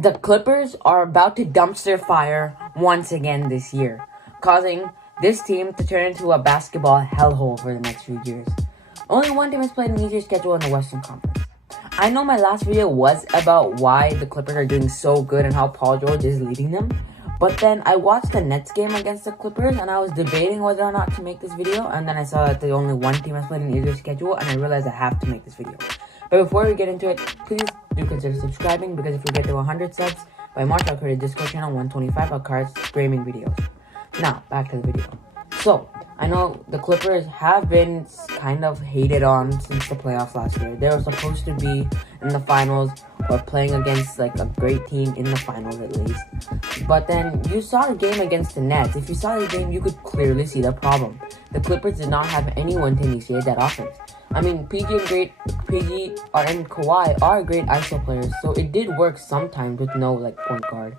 The Clippers are about to dumpster fire once again this year, causing this team to turn into a basketball hellhole for the next few years. Only one team has played an easier schedule in the Western Conference. I know my last video was about why the Clippers are doing so good and how Paul George is leading them, but then I watched the Nets game against the Clippers and I was debating whether or not to make this video, and then I saw that the only one team has played an easier schedule and I realized I have to make this video. But before we get into it, please do consider subscribing, because if we get to 100 subs by March, I'll create a Discord channel 125 of cards streaming videos. Now, back to the video. So, I know the Clippers have been kind of hated on since the playoffs last year. They were supposed to be in the finals or playing against like a great team in the finals at least. But then you saw the game against the Nets. If you saw the game, you could clearly see the problem. The Clippers did not have anyone to initiate that offense. I mean, PG and Kawhi are great ISO players, so it did work sometimes with no point guard.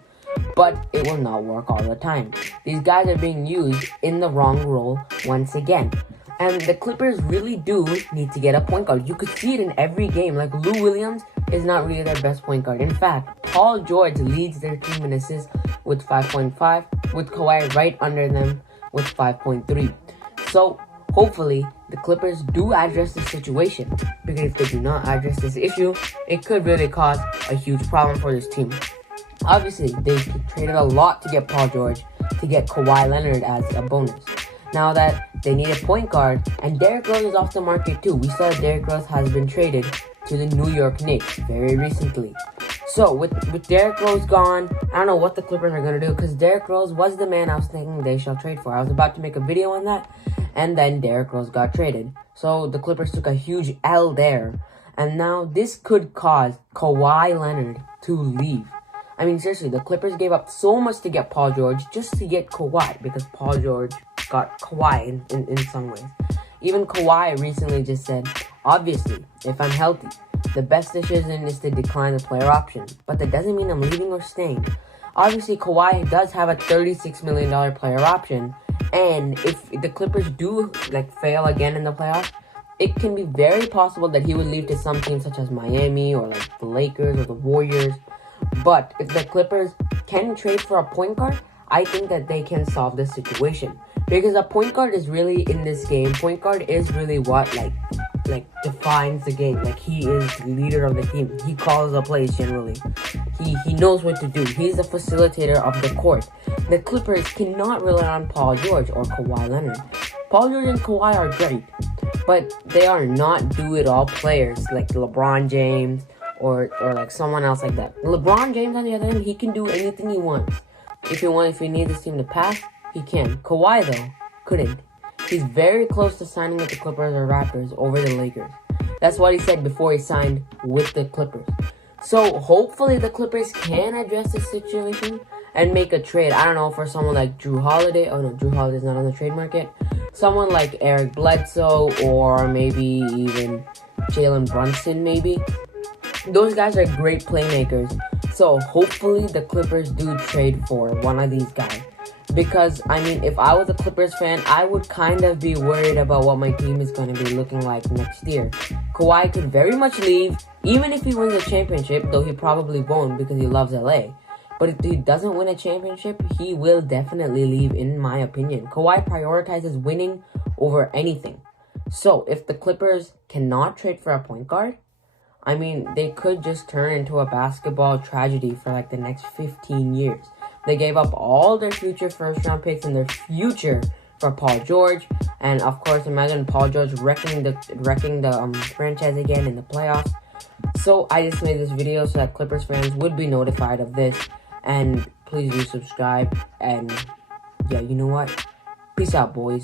But it will not work all the time. These guys are being used in the wrong role once again. And the Clippers really do need to get a point guard. You could see it in every game. Like, Lou Williams is not really their best point guard. In fact, Paul George leads their team in assists with 5.5, with Kawhi right under them with 5.3. So, hopefully, the Clippers do address this situation, because if they do not address this issue, it could really cause a huge problem for this team. Obviously, they traded a lot to get Paul George, to get Kawhi Leonard as a bonus. Now that they need a point guard, and Derrick Rose is off the market too. We saw Derrick Rose has been traded to the New York Knicks very recently. So, with Derrick Rose gone, I don't know what the Clippers are going to do, because Derrick Rose was the man I was thinking they shall trade for. I was about to make a video on that, and then Derrick Rose got traded. So, the Clippers took a huge L there, and now this could cause Kawhi Leonard to leave. I mean, seriously, the Clippers gave up so much to get Paul George just to get Kawhi, because Paul George got Kawhi in some ways. Even Kawhi recently just said, obviously, if I'm healthy, the best decision is to decline the player option, but that doesn't mean I'm leaving or staying. Obviously, Kawhi does have a $36 million player option, and if the Clippers do fail again in the playoffs, it can be very possible that he would leave to some teams such as Miami or the Lakers or the Warriors. But if the Clippers can trade for a point guard, I think that they can solve this situation. Because a point guard is really, in this game, point guard is really what defines the game. He is the leader of the team. He calls the plays generally. He knows what to do. He's the facilitator of the court. The Clippers cannot rely on Paul George or Kawhi Leonard. Paul George and Kawhi are great, but they are not do-it-all players like LeBron James or someone else like that. LeBron James, on the other hand, he can do anything he wants. If he needs his team to pass, he can. Kawhi, though, couldn't. He's very close to signing with the Clippers or Raptors over the Lakers. That's what he said before he signed with the Clippers. So, hopefully the Clippers can address this situation and make a trade. I don't know, for someone like Drew Holiday. Oh no, Drew Holiday's not on the trade market. Someone like Eric Bledsoe, or maybe even Jalen Brunson, maybe. Those guys are great playmakers. So, hopefully the Clippers do trade for one of these guys. Because, I mean, if I was a Clippers fan, I would kind of be worried about what my team is going to be looking like next year. Kawhi could very much leave, even if he wins a championship, though he probably won't because he loves LA. But if he doesn't win a championship, he will definitely leave, in my opinion. Kawhi prioritizes winning over anything. So, if the Clippers cannot trade for a point guard, I mean, they could just turn into a basketball tragedy for the next 15 years. They gave up all their future first-round picks and their future for Paul George. And, of course, imagine Paul George wrecking the franchise again in the playoffs. So, I just made this video so that Clippers fans would be notified of this. And please do subscribe. And, yeah, you know what? Peace out, boys.